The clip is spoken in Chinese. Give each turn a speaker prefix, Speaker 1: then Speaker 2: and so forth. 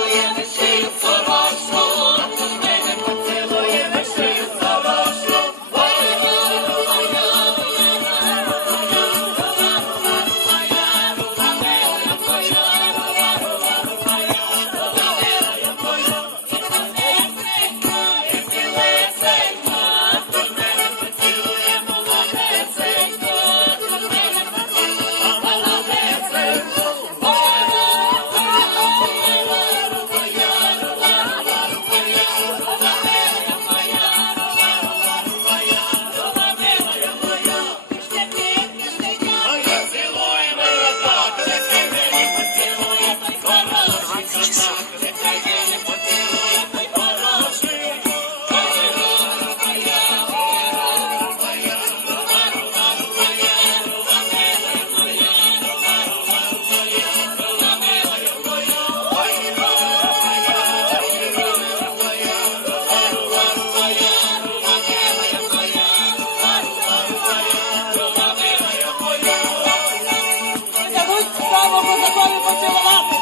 Speaker 1: Hallelujah. 光，你不行了吗？